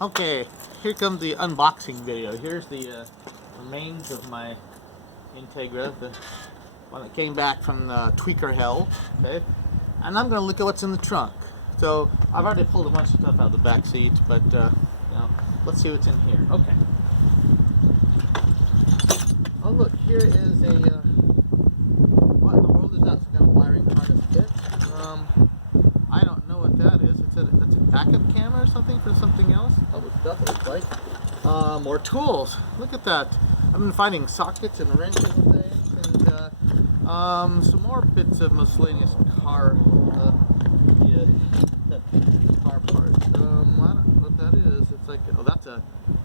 Okay, here comes the unboxing video. Here's the remains of my Integra, the one that came back from tweaker hell. Okay, and I'm gonna look at what's in the trunk. So I've already pulled a bunch of stuff out of the back seat, but you know, let's see what's in here. Okay. Oh look, here is a what in the world is that? Some kind of wiring harness kit. I don't know what that is. It's a backup camera or something for something else. All the stuff it looks like. More tools. Look at that. I've been finding sockets and wrenches and things, and some more bits of miscellaneous car car parts. I don't know what that is. It's like, oh, that's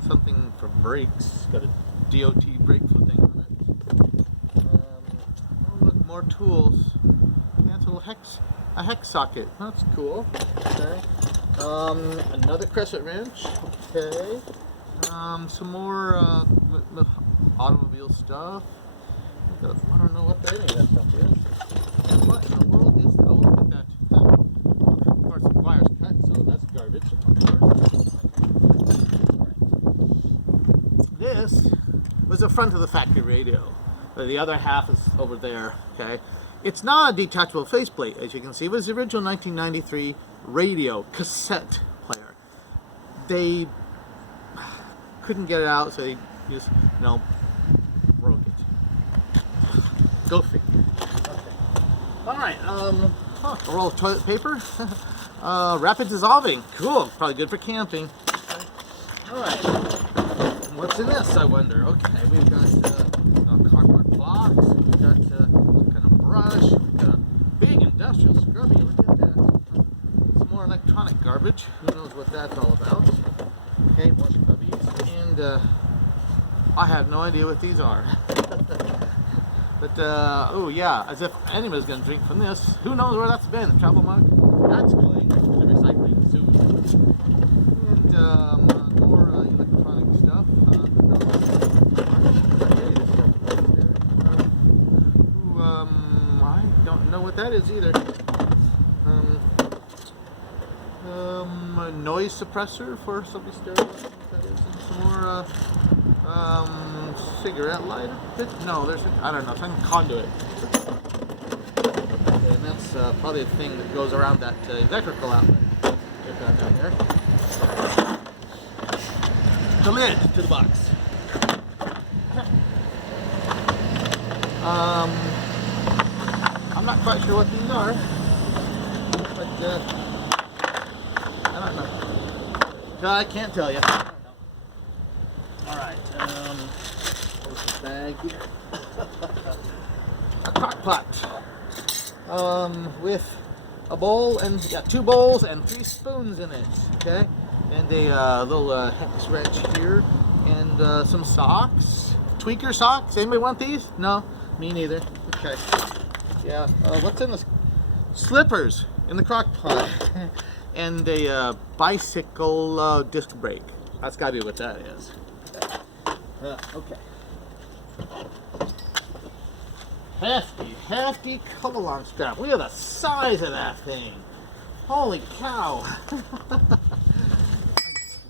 something for brakes. Got a DOT brake thing on it. Oh look, more tools. Yeah, it's a hex socket. That's cool. Okay. Another crescent wrench. Okay. Some more automobile stuff. I don't know what any of that stuff is. And what in the world is? Oh, look at that. Of course, the wire's cut, so that's garbage. Of course. This was the front of the factory radio. The other half is over there. Okay. It's not a detachable faceplate, as you can see. It was the original 1993 radio cassette player. They couldn't get it out, so they just, you know, broke it. Go figure. Okay. All right. A roll of toilet paper. Rapid dissolving. Cool. Probably good for camping. Okay. All right. What's in this, I wonder? Okay, we've got a cardboard box. We've got some kind of brush. We've got a big industrial scrubby. Look at that. Some more electronic garbage. Who knows what that's all about? Okay, more scrubbies. And I have no idea what these are. But, oh yeah, as if anybody's going to drink from this. Who knows where that's been? The travel mug? That's going to recycling soon. And, more electronic stuff. I don't know what that is either. A noise suppressor for somebody's stereo. That is. And some more cigarette lighter. No, there's I don't know, some conduit. Okay, and that's probably the thing that goes around that electrical outlet. Get that down there. The lid to the box. I'm not quite sure what these are, but I don't know. I can't tell you. I don't know. All right. There's the bag here. A crock pot. With a bowl and two bowls and 3 spoons in it. Okay. And a little hex wrench here, and some socks. Tweaker socks. Anybody want these? No, me neither. Okay. Yeah. What's in this? Slippers in the crock pot, and a bicycle disc brake. That's gotta be what that is. Okay. Hefty cover strap. Look at the size of that thing. Holy cow.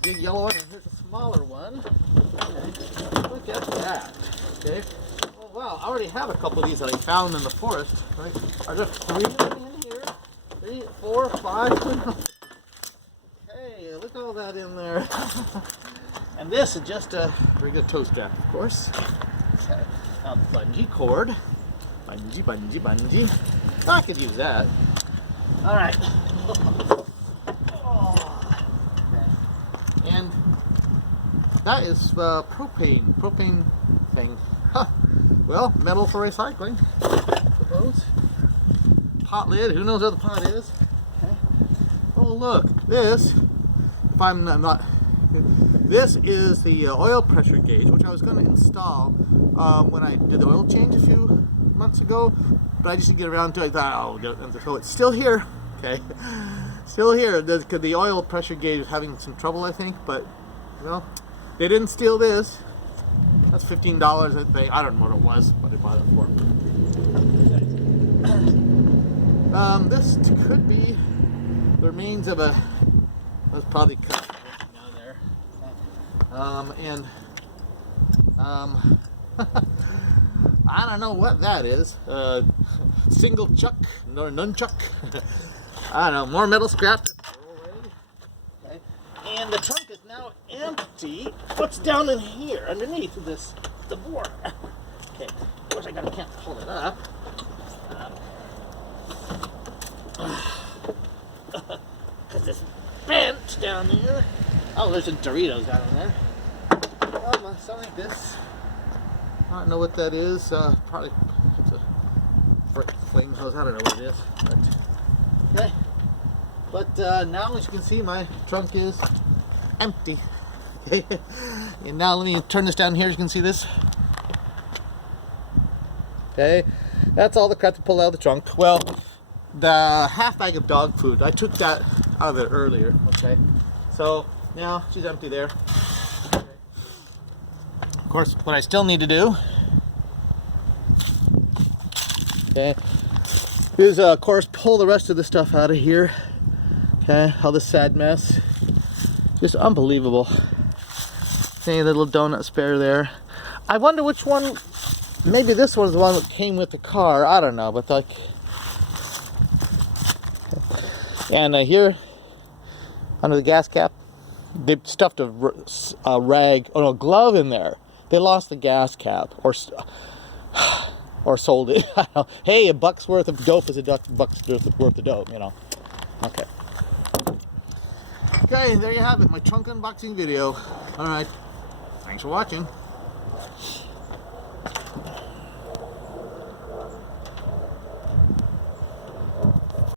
Big yellow one, and here's a smaller one. Okay. Look at that. Okay. Oh wow, I already have a couple of these that I found in the forest. Right? Are there 3 of them in here? 3, 4, 5? Hey, look at all that in there. And this is just a regular toe strap, of course. Okay. Now the bungee cord. Bungee. Oh, I could use that. All right. And that is propane thing. Huh. Well, metal for recycling, I suppose. Pot lid, who knows where the pot is? Okay. Oh look, this, if I'm not, this is the oil pressure gauge, which I was going to install when I did the oil change a few months ago, but I just didn't get around to it. I thought, oh, I'll do it. So it's still here, okay? Still here. The oil pressure gauge was having some trouble, I think, but, well, they didn't steal this. That's $15, I think. I don't know what it was, but I bought it for. This could be the remains of a, was probably cut down there. And I don't know what that is. Single chuck, no nunchuck. I don't know, more metal scrap to throw away. Okay. And the trunk is now empty. What's down in here underneath this, the board? Okay, of course I can't pull it up. Because it's bent down there. Oh, there's some Doritos down in there. Something like this. I don't know what that is. Probably it's a flame hose. I don't know what it is. But, okay. But now, as you can see, my trunk is empty. Okay. And now let me turn this down here. As you can see this. Okay. That's all the crap to pull out of the trunk. Well, the half bag of dog food, I took that out of it earlier. Okay. So now she's empty there. Of course, what I still need to do, okay, is of course pull the rest of the stuff out of here. Okay, all this sad mess, just unbelievable. Any little donut spare there. I wonder which one. Maybe this one's the one that came with the car. I don't know, but like, and here under the gas cap, they stuffed a rag, or a glove in there. They lost the gas cap, or sold it. Hey, a buck's worth of dope is a buck's worth of dope, you know. Okay. Okay, there you have it, my trunk unboxing video. All right, thanks for watching.